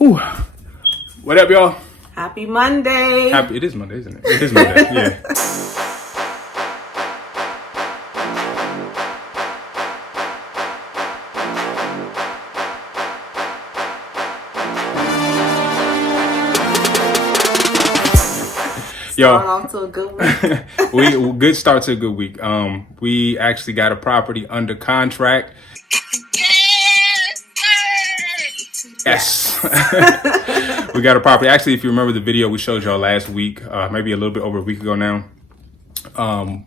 Whew. What up, y'all? Happy Monday. It is Monday, isn't it? It is Monday, yeah. Starting off to a good week. Good start to a good week. We actually got a property under contract. Yes. We got a property. Actually, if you remember the video we showed y'all last week, maybe a little bit over a week ago now,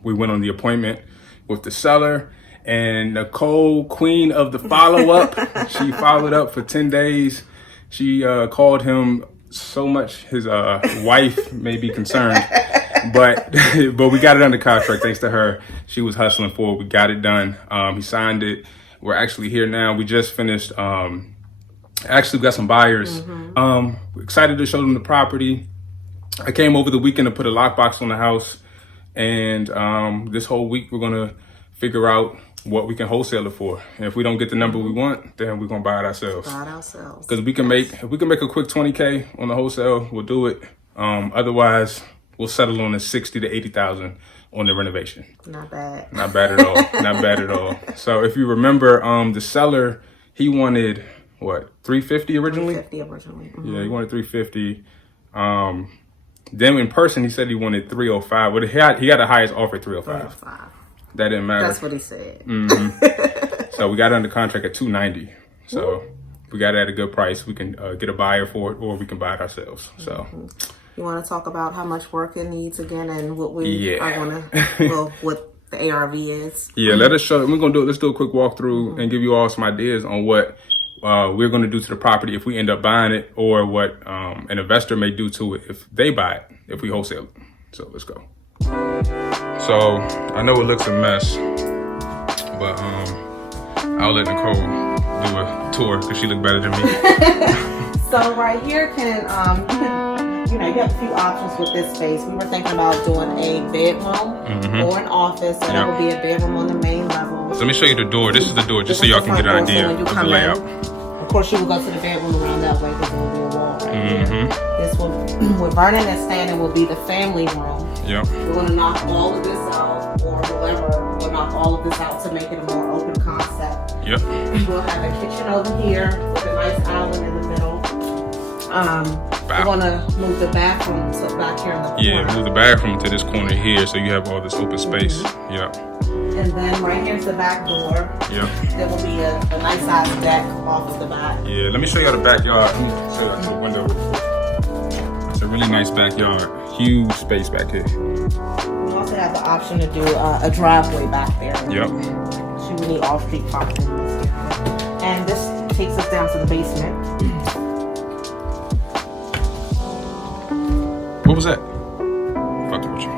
we went on the appointment with the seller, and Nicole, queen of the follow-up, she followed up for 10 days. She called him so much his wife may be concerned, but we got it under contract thanks to her. She was hustling for it. We got it done. He signed it. We're actually here now. We just finished. Actually, we got some buyers. We're excited to show them the property. I came over the weekend to put a lockbox on the house, and this whole week we're gonna figure out what we can wholesale it for. And if we don't get the number we want, then we're gonna buy it ourselves. Because if we can make a quick 20K on the wholesale, we'll do it. Otherwise, we'll settle on the 60 to 80,000 on the renovation. Not bad. Not bad at all. Not bad at all. So if you remember, the seller, he wanted what, 350 originally? 350 originally. Yeah, he wanted 350. Then in person, he said he wanted 305. But he had the highest offer, 305. That didn't matter. That's what he said. So we got it under contract at 290. So if we got it at a good price, we can get a buyer for it, or we can buy it ourselves. So you want to talk about how much work it needs again, and what we are gonna, what the ARV is? Yeah, let us show. We're gonna do. Let's do a quick walkthrough and give you all some ideas on what we're gonna do to the property if we end up buying it, or what an investor may do to it if they buy it, if we wholesale it. So let's go. So I know it looks a mess, but I'll let Nicole do a tour because she looked better than me. So right here you have a few options with this space. We were thinking about doing a bedroom or an office, and it will be a bedroom on the main level. So let me show you the door. This is the door, just so y'all can get an idea of the layout. Of course, you will go to the bedroom around that way because there will be a wall right here. This will, where Vernon is standing, will be the family room. Yep. We're going to knock all of this out, or whoever will knock all of this out to make it a more open concept. Yep. We'll have a kitchen over here with a nice island in the middle. We're going to move the bathroom to back here in the corner. Yeah, move the bathroom to this corner here so you have all this open space. Yep. And then right here's the back door. Yep. There will be a nice size deck off of the back. Yeah, let me show you the backyard. Let me show you through the window. It's a really nice backyard. Huge space back here. We also have the option to do a driveway back there. Yep. So we need off-street parking in this area. And this takes us down to the basement. What was that? Fucking with you.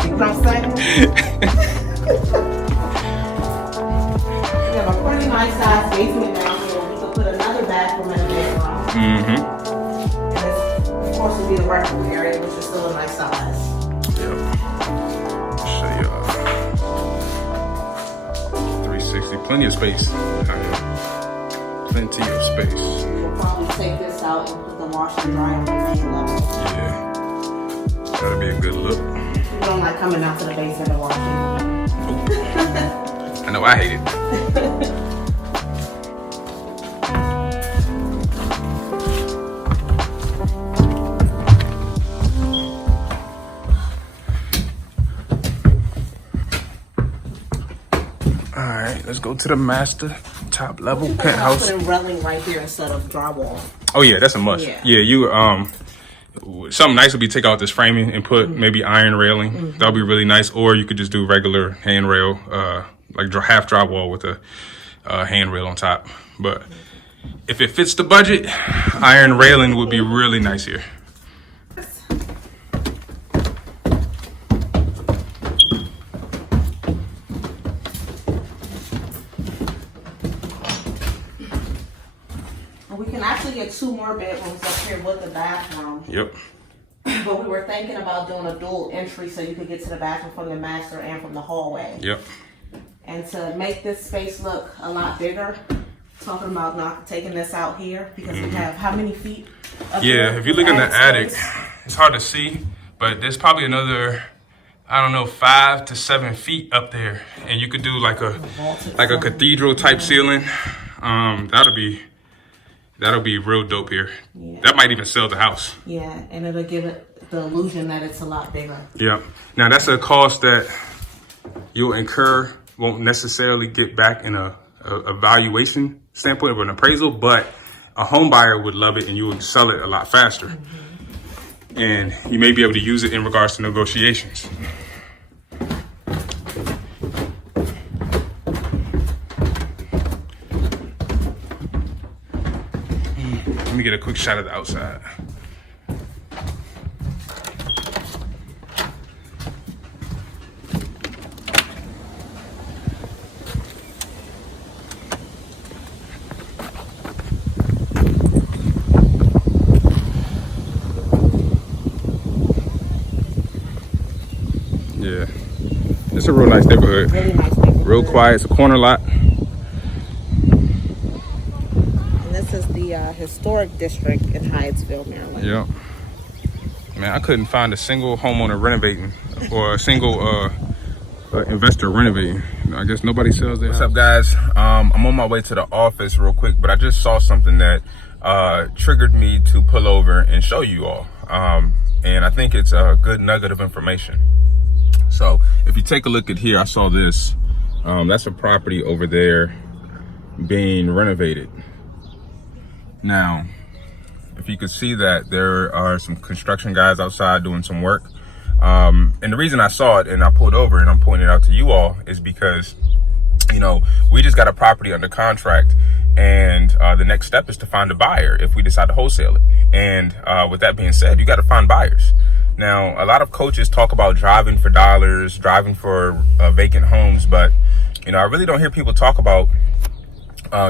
See what I'm saying? We have a pretty nice size basement down here. We could put another bathroom in the bedroom. And this, of course, will be the working area, which is still a nice size. Yep. Show you 360. Plenty of space. Plenty of space. We'll probably take this out and put the washer and dryer on the main level. Yeah. That'll be a good look. We don't like coming out to the basement and washing. I know, I hate it. All right, let's go to the master top level penthouse. Put a railing right here instead of drywall. Oh yeah, that's a must. Yeah, you something nice would be take out this framing and put maybe iron railing. That'll be really nice. Or you could just do regular handrail, like half drywall with a handrail on top. But if it fits the budget, iron railing would be really nice here. We can actually get 2 more bedrooms up here with the bathroom. Yep. but we were thinking about doing a dual entry so you could get to the bathroom from the master and from the hallway. Yep. And to make this space look a lot bigger, talking about not taking this out here because we have how many feet? Yeah, if you look in the attic, it's hard to see, but there's probably another, I don't know, 5 to 7 feet up there, and you could do like a cathedral type ceiling. That'll be real dope here. Yeah. That might even sell the house. Yeah, and it'll give it the illusion that it's a lot bigger. Yeah. Now that's a cost that you'll incur, won't necessarily get back in a valuation standpoint or an appraisal, but a home buyer would love it and you would sell it a lot faster. Mm-hmm. And you may be able to use it in regards to negotiations. Let me get a quick shot of the outside. Yeah, it's a real nice neighborhood. Really nice neighborhood. Real quiet. It's a corner lot. This is the historic district in Hyattsville, Maryland. Yep. Man, I couldn't find a single homeowner renovating or a single investor renovating. I guess nobody sells their house. What's up, guys? I'm on my way to the office real quick, but I just saw something that triggered me to pull over and show you all. And I think it's a good nugget of information. So if you take a look at here, I saw this. That's a property over there being renovated. Now, if you could see that there are some construction guys outside doing some work. And the reason I saw it and I pulled over and I'm pointing it out to you all is because, you know, we just got a property under contract and the next step is to find a buyer if we decide to wholesale it. And with that being said, you got to find buyers. Now, a lot of coaches talk about driving for dollars, driving for vacant homes, but, you know, I really don't hear people talk about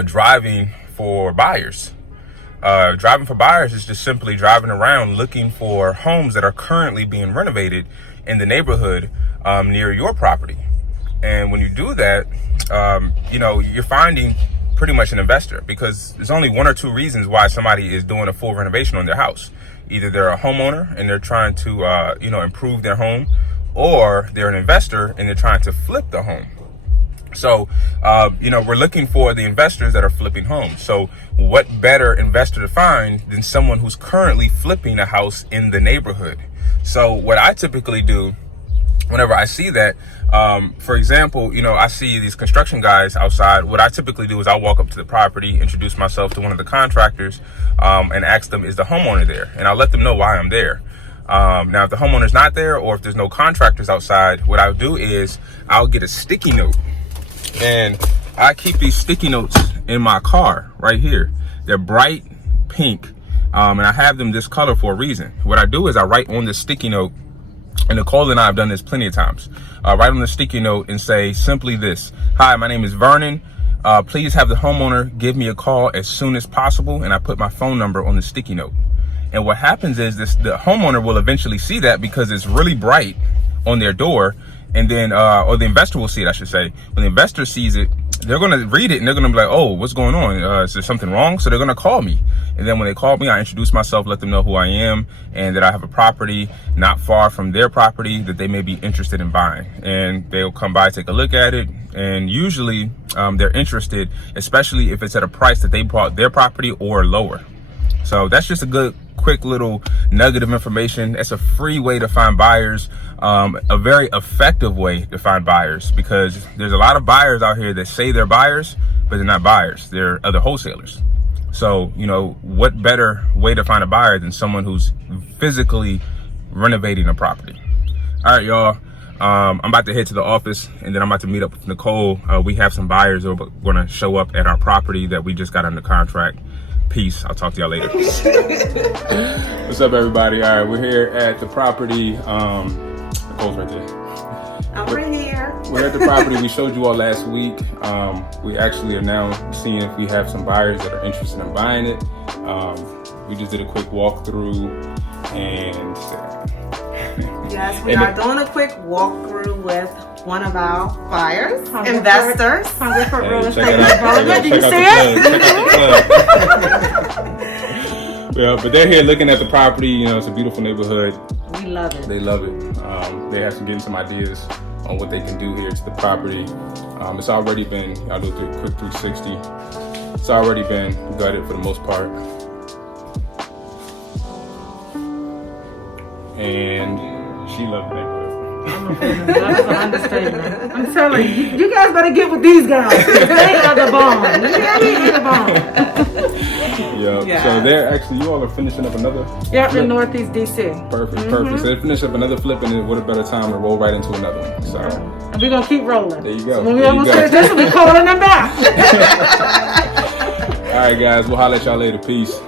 driving for buyers. Driving for buyers is just simply driving around looking for homes that are currently being renovated in the neighborhood near your property. And when you do that, you know, you're finding pretty much an investor because there's only 1 or 2 reasons why somebody is doing a full renovation on their house. Either they're a homeowner and they're trying to, you know, improve their home, or they're an investor and they're trying to flip the home. So, you know, we're looking for the investors that are flipping homes. So what better investor to find than someone who's currently flipping a house in the neighborhood? So what I typically do whenever I see that, for example, you know, I see these construction guys outside. What I typically do is I'll walk up to the property, introduce myself to one of the contractors, and ask them, is the homeowner there? And I'll let them know why I'm there. Now, if the homeowner's not there or if there's no contractors outside, what I'll do is I'll get a sticky note. And I keep these sticky notes in my car right here. They're bright pink, and I have them this color for a reason. What I do is I write on the sticky note, and Nicole and I have done this plenty of times. Write on the sticky note and say simply this: hi, my name is Vernon. Please have the homeowner give me a call as soon as possible. And I put my phone number on the sticky note. And what happens is the homeowner will eventually see that because it's really bright on their door. And then, or the investor will see it, I should say. When the investor sees it, they're going to read it and they're going to be like, oh, what's going on? Is there something wrong? So they're going to call me. And then when they call me, I introduce myself, let them know who I am and that I have a property not far from their property that they may be interested in buying. And they'll come by, take a look at it. And usually they're interested, especially if it's at a price that they bought their property or lower. So that's just a good, quick little nugget of information. It's a free way to find buyers, a very effective way to find buyers, because there's a lot of buyers out here that say they're buyers, but they're not buyers. They're other wholesalers. So, you know, what better way to find a buyer than someone who's physically renovating a property? All right, y'all. I'm about to head to the office and then I'm about to meet up with Nicole. We have some buyers who are going to show up at our property that we just got under contract. Peace. I'll talk to y'all later. What's up, everybody? All right, we're here at the property. Nicole's right there. I'm right here. We're at the property we showed you all last week. We actually are now seeing if we have some buyers that are interested in buying it. We just did a quick walkthrough and Yes, we And are doing a quick walkthrough with one of our buyers, Hungry investors. Hungry for real Hey, check estate. it out. Do you Check see out it? the plug. Yeah, but they're here looking at the property. You know, it's a beautiful neighborhood. We love it. They love it. They have to get some ideas on what they can do here to the property. It's already been, I'll do a quick 360. It's already been gutted for the most part. And she loved the neighborhood. That was an understatement. I'm telling you, you guys better get with these guys. They are the bomb. You hear me? They're the bomb. Yeah. So they're actually, you all are finishing up another. Yep, in Northeast DC. Perfect. So they finish up another flip, and then what a better time to roll right into another one. So And we're gonna keep rolling. there you go. So when we There almost you go. finish this, we'll be calling them back. All right, guys. We'll holler at y'all later. Peace.